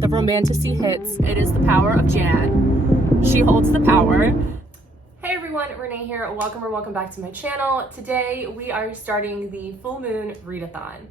The romantasy hits. It is the power of Jan. She holds the power. Hey everyone, Renee here. Welcome back to my channel. Today we are starting the full moon readathon.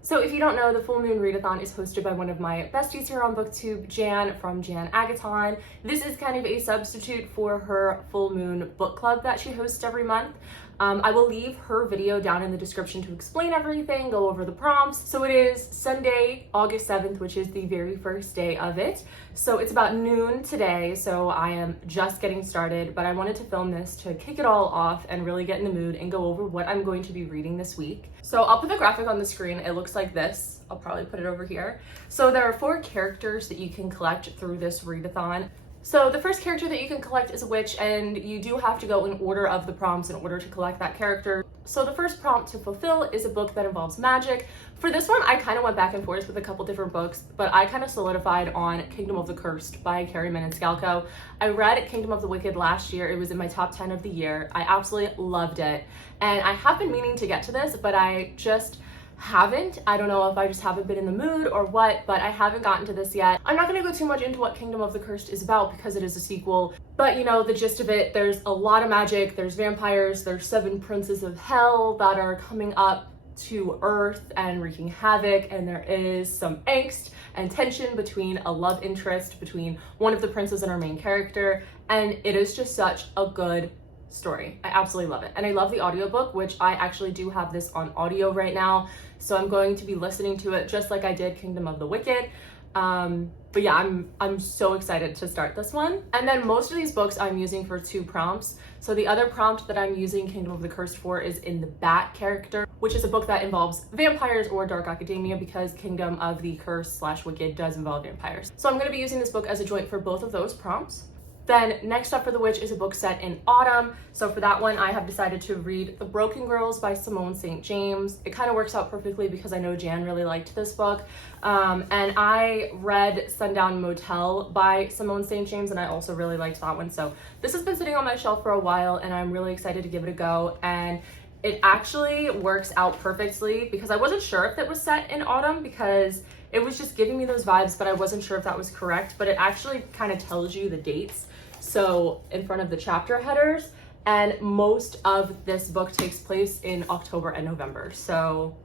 So if you don't know, the Full Moon Readathon is hosted by one of my besties here on booktube, Jan from Jan Agathon. This is kind of a substitute for her full moon book club that she hosts every month. I will leave her video down in the description to explain everything, go over the prompts. So it is Sunday, August 7th, which is the very first day of it. So it's about noon today, so I am just getting started, but I wanted to film this to kick it all off and really get in the mood and go over what I'm going to be reading this week. So I'll put the graphic on the screen. It looks like this. I'll probably put it over here. So there are 4 characters that you can collect through this readathon. So the first character that you can collect is a witch, and you do have to go in order of the prompts in order to collect that character. So the first prompt to fulfill is a book that involves magic. For this one, I kind of went back and forth with a couple different books, but I kind of solidified on Kingdom of the Cursed by Carrie Maniscalco. I read Kingdom of the Wicked last year. It was in my top 10 of the year. I absolutely loved it. And I have been meaning to get to this, but I just haven't. I don't know if I just haven't been in the mood or what, but I haven't gotten to this yet. I'm not going to go too much into what Kingdom of the Cursed is about because it is a sequel, but you know, the gist of it, there's a lot of magic, there's vampires, there's 7 princes of hell that are coming up to Earth and wreaking havoc, and there is some angst and tension between a love interest between one of the princes and our main character, and it is just such a good story. I absolutely love it. And I love the audiobook, which I actually do have this on audio right now. So I'm going to be listening to it just like I did Kingdom of the Wicked. But yeah, I'm so excited to start this one. And then most of these books I'm using for 2 prompts. So the other prompt that I'm using Kingdom of the Cursed for is in the Bat character, which is a book that involves vampires or dark academia because Kingdom of the Cursed / Wicked does involve vampires. So I'm going to be using this book as a joint for both of those prompts. Then next up for the witch is a book set in autumn. So for that one, I have decided to read The Broken Girls by Simone St. James. It kind of works out perfectly because I know Jan really liked this book. And I read Sundown Motel by Simone St. James, and I also really liked that one. So this has been sitting on my shelf for a while, and I'm really excited to give it a go. And it actually works out perfectly because I wasn't sure if it was set in autumn because it was just giving me those vibes, but I wasn't sure if that was correct. But it actually kind of tells you the dates. So in front of the chapter headers, and most of this book takes place in October and November. So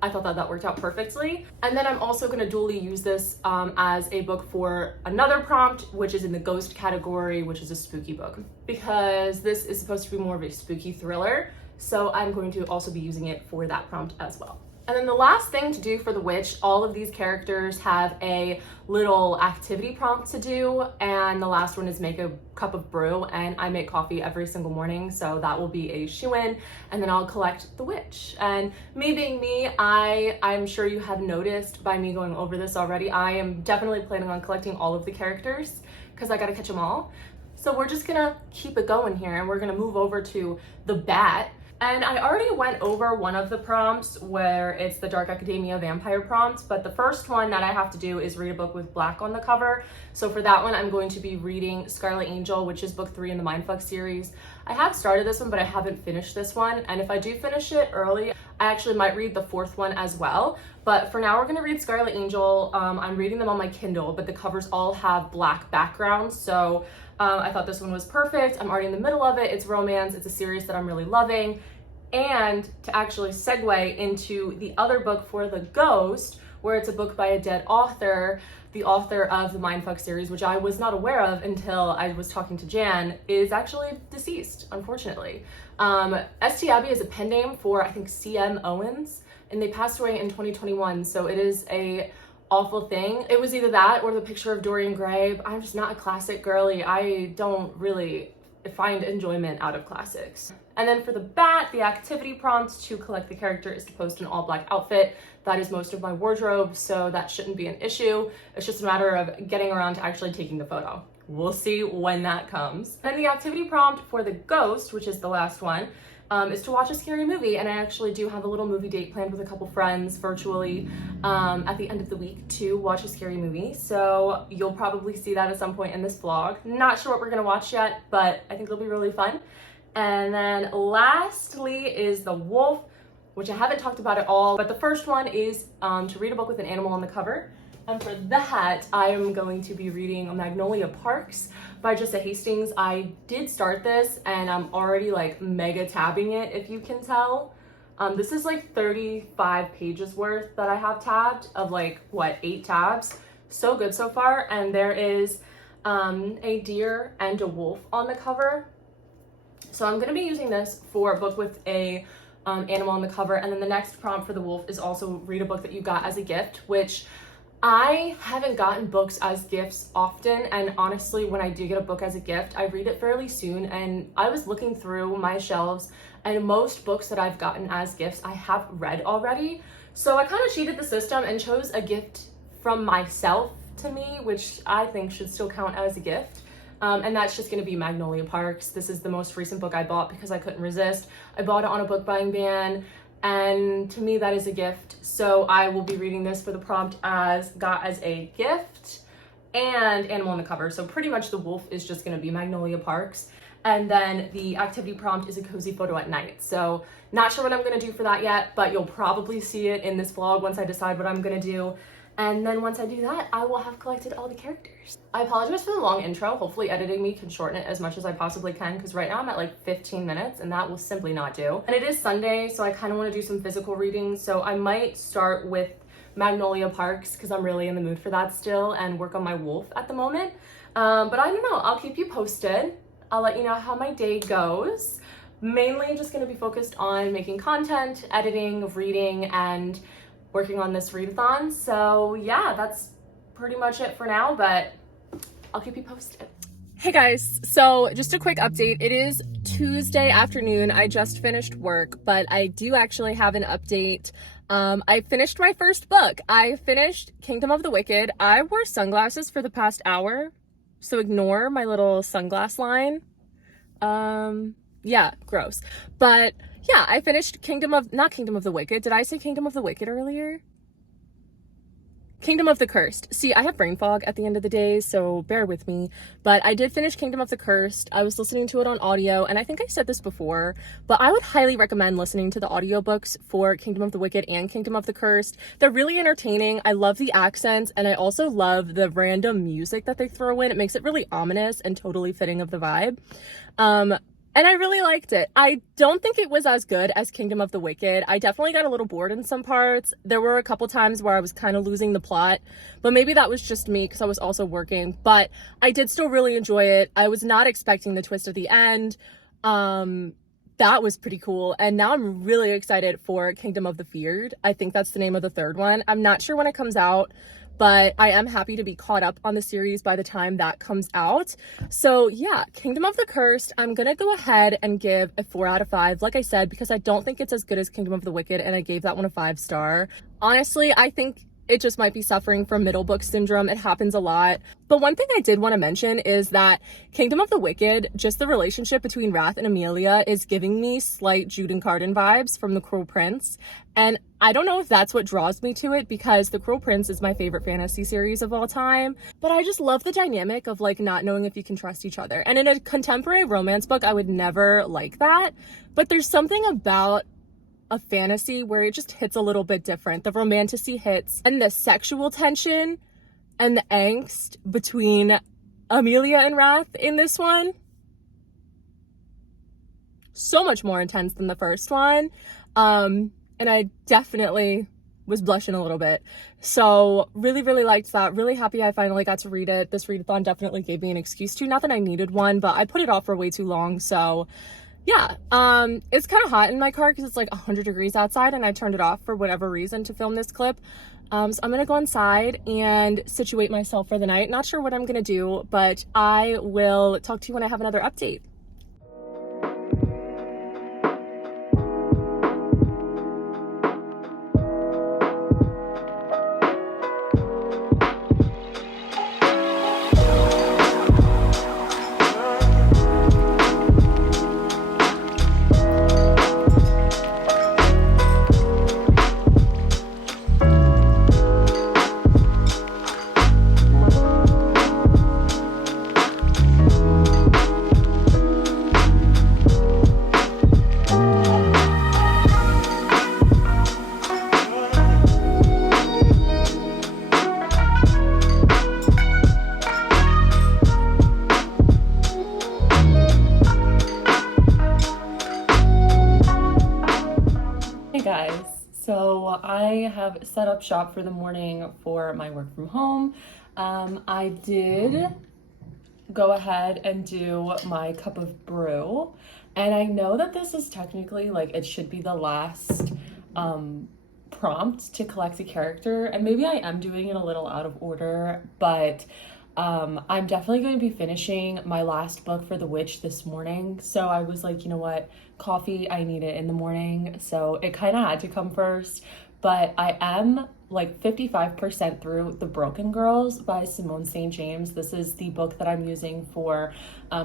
I thought that worked out perfectly. And then I'm also going to dually use this as a book for another prompt, which is in the ghost category, which is a spooky book, because this is supposed to be more of a spooky thriller. So I'm going to also be using it for that prompt as well. And then the last thing to do for the witch, all of these characters have a little activity prompt to do, and the last one is make a cup of brew, and I make coffee every single morning, so that will be a shoo-in, and then I'll collect the witch. And me being me, I'm sure you have noticed by me going over this already, I am definitely planning on collecting all of the characters because I gotta catch them all. So we're just gonna keep it going here, and we're gonna move over to the Bat. And I already went over one of the prompts where it's the Dark Academia vampire prompts, but the first one that I have to do is read a book with black on the cover. So for that one, I'm going to be reading Scarlet Angel, which is book 3 in the Mindfuck series. I have started this one, but I haven't finished this one. And if I do finish it early, I actually might read the 4th one as well. But for now, we're gonna read Scarlet Angel. I'm reading them on my Kindle, but the covers all have black backgrounds. So I thought this one was perfect. I'm already in the middle of it. It's romance. It's a series that I'm really loving. And to actually segue into the other book for the ghost, where it's a book by a dead author, the author of the Mindfuck series, which I was not aware of until I was talking to Jan, is actually deceased, unfortunately. St. Abbey is a pen name for, I think, C.M. Owens, and they passed away in 2021, so it is a awful thing. It was either that or The Picture of Dorian Gray. I'm just not a classic girly. I don't really find enjoyment out of classics. And then for the Bat, the activity prompt to collect the character is to post an all-black outfit. That is most of my wardrobe, so that shouldn't be an issue. It's just a matter of getting around to actually taking the photo. We'll see when that comes. And the activity prompt for the ghost, which is the last one, is to watch a scary movie, and I actually do have a little movie date planned with a couple friends virtually at the end of the week to watch a scary movie, so you'll probably see that at some point in this vlog. Not sure what we're gonna watch yet, but I think it'll be really fun. And then lastly is the wolf. which I haven't talked about at all. But the first one is to read a book with an animal on the cover. And for that, I am going to be reading Magnolia Parks by Jessa Hastings. I did start this and I'm already like mega tabbing it, if you can tell. This is like 35 pages worth that I have tabbed of like, what, 8 tabs? So good so far. And there is a deer and a wolf on the cover. So I'm gonna be using this for a book with a animal on the cover. And then the next prompt for the wolf is also read a book that you got as a gift, which I haven't gotten books as gifts often, and honestly, when I do get a book as a gift, I read it fairly soon. And I was looking through my shelves, and most books that I've gotten as gifts I have read already. So I kind of cheated the system and chose a gift from myself to me, which I think should still count as a gift. And that's just going to be Magnolia Parks. This is the most recent book I bought because I couldn't resist. I bought it on a book buying ban, and to me that is a gift. So I will be reading this for the prompt as got as a gift and animal on the cover. So pretty much the wolf is just going to be Magnolia Parks. And then the activity prompt is a cozy photo at night. So not sure what I'm going to do for that yet, but you'll probably see it in this vlog once I decide what I'm going to do. And then once I do that, I will have collected all the characters. I apologize for the long intro. Hopefully editing me can shorten it as much as I possibly can, because right now I'm at like 15 minutes and that will simply not do. And it is Sunday, so I kind of want to do some physical reading. So I might start with Magnolia Parks because I'm really in the mood for that still, and work on my wolf at the moment. But I don't know, I'll keep you posted. I'll let you know how my day goes. Mainly just going to be focused on making content, editing, reading, and working on this readathon. So yeah, that's pretty much it for now, but I'll keep you posted. Hey guys, so just a quick update. It is Tuesday afternoon. I just finished work, but I do actually have an update. I finished my first book. I finished Kingdom of the Wicked. I wore sunglasses for the past hour, so ignore my little sunglass line. Yeah, gross. But yeah, I finished not Kingdom of the Wicked. Did I say Kingdom of the Wicked earlier? Kingdom of the Cursed. See, I have brain fog at the end of the day, so bear with me. But I did finish Kingdom of the Cursed. I was listening to it on audio, and I think I said this before, but I would highly recommend listening to the audiobooks for Kingdom of the Wicked and Kingdom of the Cursed. They're really entertaining. I love the accents, and I also love the random music that they throw in. It makes it really ominous and totally fitting of the vibe. And I really liked it. I don't think it was as good as Kingdom of the Wicked. I definitely got a little bored in some parts. There were a couple times where I was kind of losing the plot, but maybe that was just me because I was also working. But I did still really enjoy it. I was not expecting the twist at the end. That was pretty cool. And now I'm really excited for Kingdom of the Feared. I think that's the name of the third one. I'm not sure when it comes out, but I am happy to be caught up on the series by the time that comes out. So yeah, Kingdom of the Cursed, I'm gonna go ahead and give a 4 out of 5, like I said, because I don't think it's as good as Kingdom of the Wicked, and I gave that one a 5-star. Honestly, I think it just might be suffering from middle book syndrome. It happens a lot. But one thing I did want to mention is that Kingdom of the Wicked, just the relationship between Wrath and Amelia is giving me slight Jude and Cardan vibes from The Cruel Prince. And I don't know if that's what draws me to it, because The Cruel Prince is my favorite fantasy series of all time. But I just love the dynamic of like not knowing if you can trust each other. And in a contemporary romance book, I would never like that. But there's something about a fantasy where it just hits a little bit different. The romanticy hits, and the sexual tension and the angst between Amelia and Wrath in this one, so much more intense than the first one. And I definitely was blushing a little bit. So really, really liked that. Really happy I finally got to read it. This readathon definitely gave me an excuse to. Not that I needed one, but I put it off for way too long. So yeah, it's kind of hot in my car because it's like 100 degrees outside, and I turned it off for whatever reason to film this clip. So I'm gonna go inside and situate myself for the night. Not sure what I'm gonna do, but I will talk to you when I have another update. guys, so I have set up shop for the morning for my work from home. I did go ahead and do my cup of brew, and I know that this is technically like it should be the last prompt to collect a character, and maybe I am doing it a little out of order, but I'm definitely going to be finishing my last book for The Witch this morning. So I was like, you know what, coffee, I need it in the morning. So it kind of had to come first, but I am like 55% through The Broken Girls by Simone St. James. This is the book that I'm using for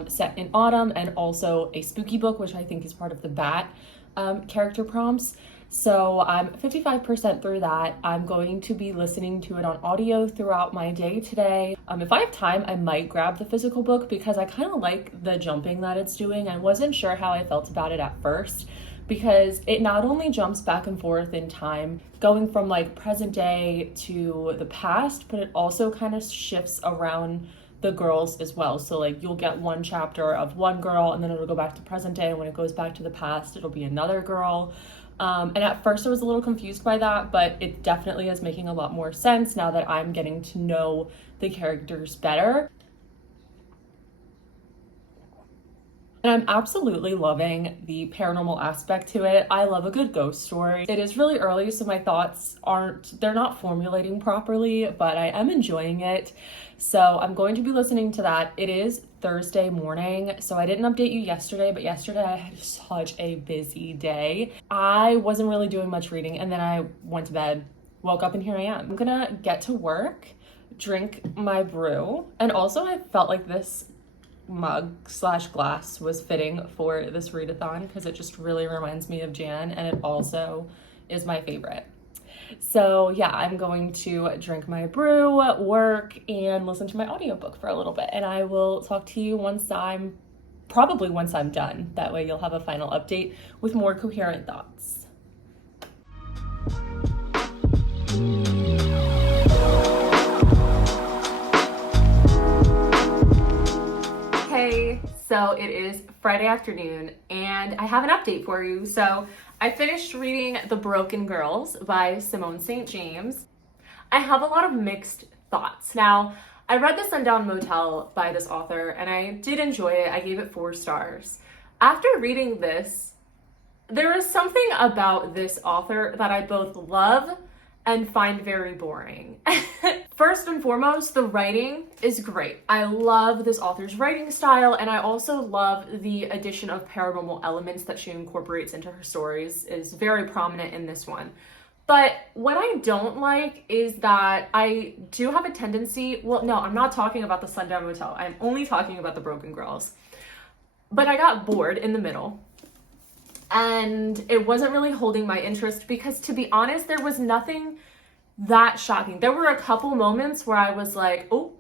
Set in Autumn, and also a spooky book, which I think is part of the Bat character prompts. So I'm 55% through that. I'm going to be listening to it on audio throughout my day today. If I have time, I might grab the physical book because I kind of like the jumping that it's doing. I wasn't sure how I felt about it at first because it not only jumps back and forth in time, going from like present day to the past, but it also kind of shifts around the girls as well. So like you'll get one chapter of one girl and then it'll go back to present day, and when it goes back to the past, it'll be another girl. And at first I was a little confused by that, but it definitely is making a lot more sense now that I'm getting to know the characters better. And I'm absolutely loving the paranormal aspect to it. I love a good ghost story. It is really early, so my thoughts they're not formulating properly, but I am enjoying it. So I'm going to be listening to that. It is Thursday morning, so I didn't update you yesterday, but yesterday I had such a busy day. I wasn't really doing much reading, and then I went to bed, woke up, and here I am. I'm gonna get to work, drink my brew, and also I felt like this mug/glass was fitting for this readathon because it just really reminds me of Jan, and it also is my favorite. So yeah, I'm going to drink my brew, work, and listen to my audiobook for a little bit, and I will talk to you once I'm done. That way you'll have a final update with more coherent thoughts. Hey, so it is Friday afternoon and I have an update for you. So I finished reading The Broken Girls by Simone St. James. I have a lot of mixed thoughts. Now, I read The Sundown Motel by this author and I did enjoy it. I gave it 4 stars. After reading this, there is something about this author that I both love and find very boring. First and foremost, the writing is great. I love this author's writing style, and I also love the addition of paranormal elements that she incorporates into her stories is very prominent in this one. But what I don't like is that I do have a tendency, well, no, I'm not talking about The Sundown Motel. I'm only talking about The Broken Girls. But I got bored in the middle, and it wasn't really holding my interest because, to be honest, there was nothing that shocking. There were a couple moments where I was like, oh,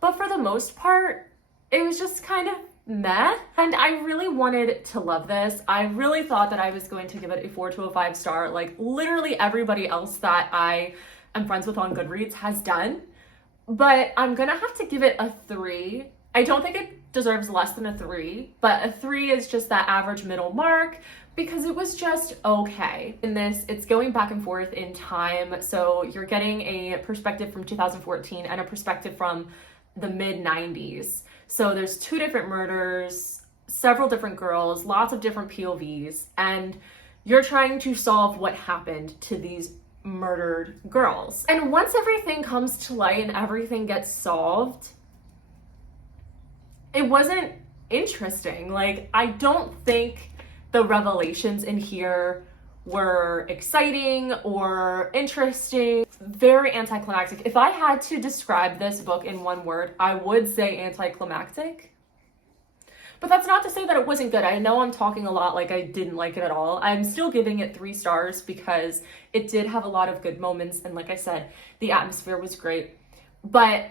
but for the most part, it was just kind of meh. And I really wanted to love this. I really thought that I was going to give it a 4 to a 5 star, like literally everybody else that I am friends with on Goodreads has done. But I'm gonna have to give it a 3. I don't think it deserves less than a 3, but a 3 is just that average middle mark because it was just okay. In this, it's going back and forth in time, so you're getting a perspective from 2014 and a perspective from the mid-90s. So there's 2 different murders, several different girls, lots of different POVs, and you're trying to solve what happened to these murdered girls. And once everything comes to light and everything gets solved, it wasn't interesting. Like, I don't think the revelations in here were exciting or interesting. Very anticlimactic. If I had to describe this book in one word, I would say anticlimactic. But that's not to say that it wasn't good. I know I'm talking a lot like I didn't like it at all. I'm still giving it 3 stars because it did have a lot of good moments, and like I said, the atmosphere was great. But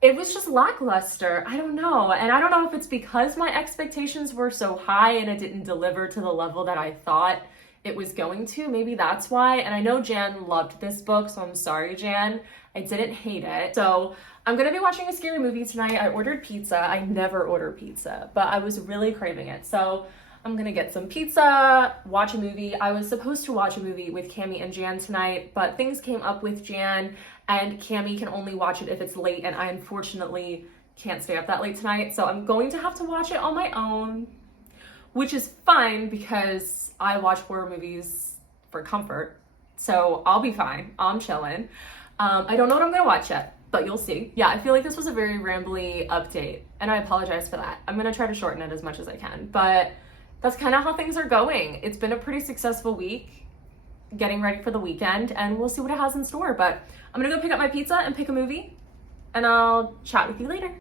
it was just lackluster. I don't know. And I don't know if it's because my expectations were so high and it didn't deliver to the level that I thought it was going to. Maybe that's why. And I know Jan loved this book, so I'm sorry, Jan. I didn't hate it. So I'm gonna be watching a scary movie tonight. I ordered pizza. I never order pizza, but I was really craving it. So I'm gonna get some pizza, watch a movie. I was supposed to watch a movie with Cami and Jan tonight, but things came up with Jan and Cami can only watch it if it's late, and I unfortunately can't stay up that late tonight, so I'm going to have to watch it on my own, which is fine because I watch horror movies for comfort, so I'll be fine. I'm chilling. I don't know what I'm gonna watch yet, but you'll see. Yeah, I feel like this was a very rambly update, and I apologize for that. I'm gonna try to shorten it as much as I can, but that's kind of how things are going. It's been a pretty successful week, getting ready for the weekend, and we'll see what it has in store. But I'm gonna go pick up my pizza and pick a movie, and I'll chat with you later.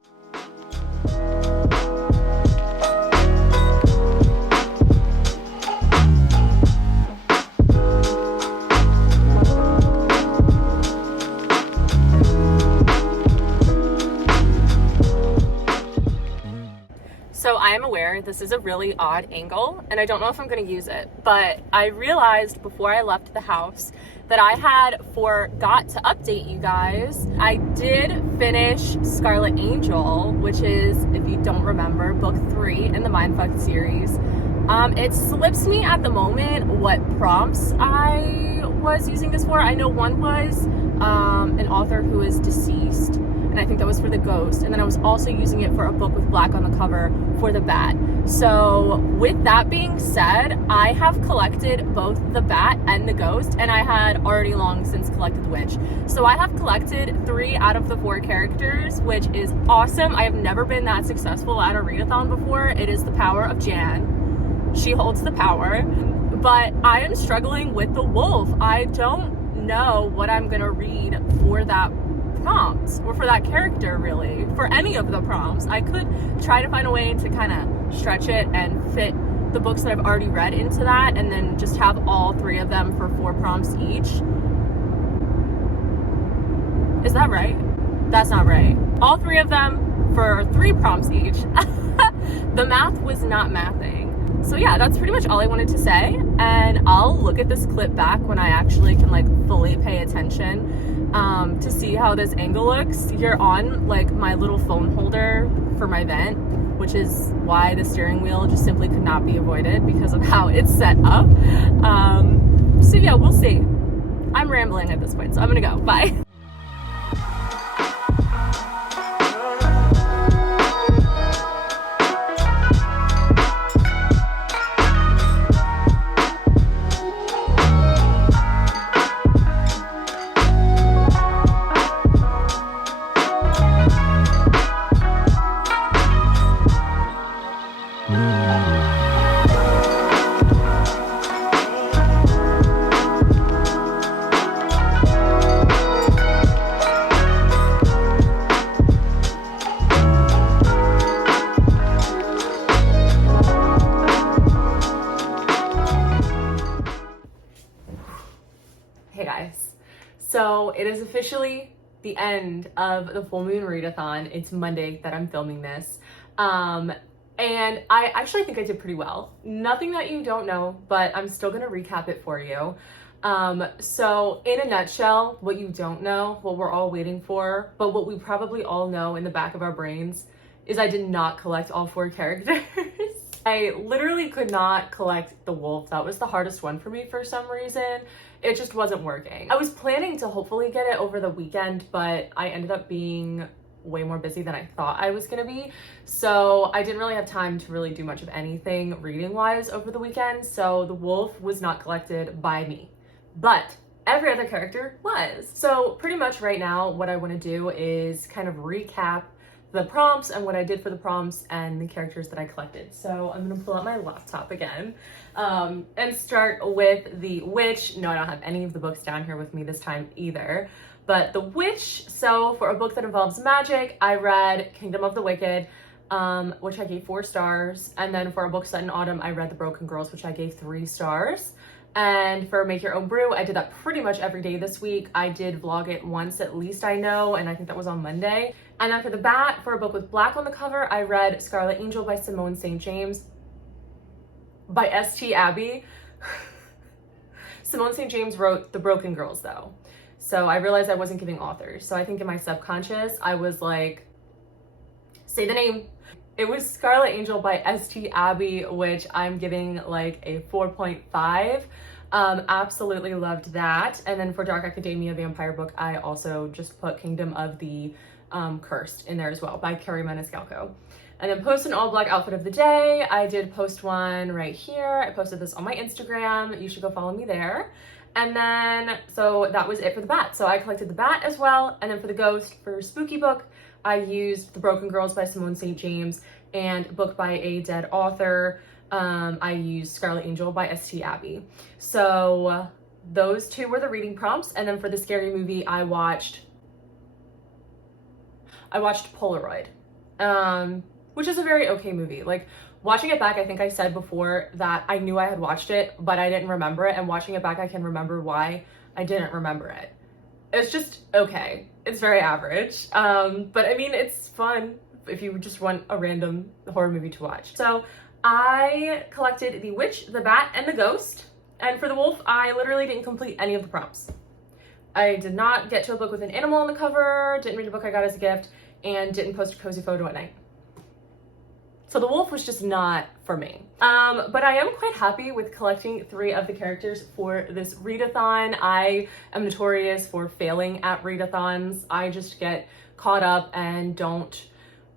So I am aware this is a really odd angle and I don't know if I'm going to use it, but I realized before I left the house that I had forgot to update you guys. I did finish Scarlet Angel, which is, if you don't remember, book 3 in the Mindfucked series. It slips me at the moment what prompts I was using this for. I know one was an author who is deceased, and I think that was for the ghost, and then I was also using it for a book with black on the cover for the bat. So with that being said, I have collected both the bat and the ghost, and I had already long since collected the witch. So I have collected 3 out of the 4 characters, which is awesome. I have never been that successful at a readathon before. It is the power of Jan. She holds the power, but I am struggling with the wolf. I don't know what I'm gonna read for that prompt, or for that character, really, for any of the prompts. I could try to find a way to kind of stretch it and fit the books that I've already read into that, and then just have all 3 of them for 4 prompts each. Is that right? That's not right. All 3 of them for 3 prompts each. The math was not mathing. So yeah, that's pretty much all I wanted to say, and I'll look at this clip back when I actually can like fully pay attention to see how this angle looks. You're on like my little phone holder for my vent, which is why the steering wheel just simply could not be avoided because of how it's set up. So yeah, we'll see. I'm rambling at this point, so I'm gonna go. Bye. Hey guys, so it is officially the end of the full moon readathon. It's Monday that I'm filming this, and I actually think I did pretty well. Nothing that you don't know, but I'm still gonna recap it for you. So in a nutshell, what you don't know, what we're all waiting for, but what we probably all know in the back of our brains, is I did not collect all 4 characters. I literally could not collect the wolf. That was the hardest one for me for some reason. It just wasn't working. I was planning to hopefully get it over the weekend, but I ended up being way more busy than I thought I was gonna be. So I didn't really have time to really do much of anything reading wise over the weekend. So the wolf was not collected by me, but every other character was. So pretty much right now, what I wanna do is kind of recap the prompts and what I did for the prompts and the characters that I collected. So I'm gonna pull out my laptop again and start with the witch. No, I don't have any of the books down here with me this time either, but the witch. So for a book that involves magic, I read Kingdom of the Wicked, which I gave 4 stars. And then for a book set in autumn, I read The Broken Girls, which I gave 3 stars. And for Make Your Own Brew, I did that pretty much every day this week. I did vlog it once at least, I know, and I think that was on Monday. And then for the bat, for a book with black on the cover, I read Scarlet Angel by Simone St. James by S.T. Abbey. Simone St. James wrote The Broken Girls though. So I realized I wasn't giving authors. So I think in my subconscious, I was like, say the name. It was Scarlet Angel by St. Abbey, which I'm giving like a 4.5. Absolutely loved that. And then for Dark Academia vampire book, I also just put Kingdom of the Cursed in there as well by Carrie Maniscalco. And then post an all black outfit of the day. I did post one right here. I posted this on my Instagram. You should go follow me there. And then, so that was it for the bat. So I collected the bat as well. And then for the ghost, for spooky book, I used The Broken Girls by Simone St. James and Book by a Dead Author. I used Scarlet Angel by St. Abbey. So those two were the reading prompts. And then for the scary movie, I watched Polaroid, which is a very okay movie. Like, watching it back, I think I said before that I knew I had watched it, but I didn't remember it. And watching it back, I can remember why I didn't remember it. It's just okay. It's very average. But I mean, it's fun if you just want a random horror movie to watch. So I collected the witch, the bat, and the ghost. And for the wolf, I literally didn't complete any of the prompts. I did not get to a book with an animal on the cover, didn't read a book I got as a gift, and didn't post a cozy photo at night. So the wolf was just not for me. But I am quite happy with collecting 3 of the characters for this readathon. I am notorious for failing at readathons. I just get caught up and don't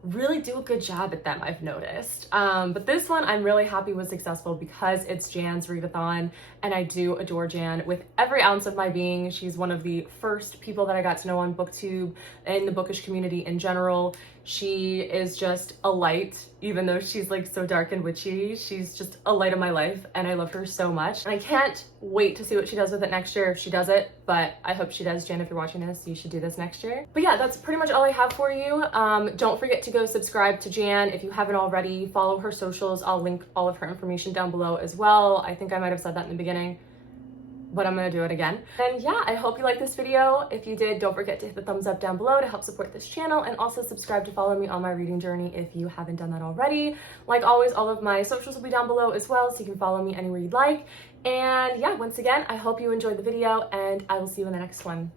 really do a good job at them, I've noticed. But this one I'm really happy was successful because it's Jan's readathon, and I do adore Jan with every ounce of my being. She's one of the first people that I got to know on BookTube and the bookish community in general. She is just a light, even though she's like so dark and witchy. She's just a light of my life, and I love her so much. And I can't wait to see what she does with it next year, if she does it, but I hope she does. Jan, if you're watching this, you should do this next year. But yeah, that's pretty much all I have for you. Don't forget to go subscribe to Jan if you haven't already. Follow her socials. I'll link all of her information down below as well. I think I might have said that in the beginning, but I'm gonna do it again. And yeah, I hope you liked this video. If you did, don't forget to hit the thumbs up down below to help support this channel, and also subscribe to follow me on my reading journey if you haven't done that already. Like always, all of my socials will be down below as well, so you can follow me anywhere you'd like. And yeah, once again, I hope you enjoyed the video, and I will see you in the next one.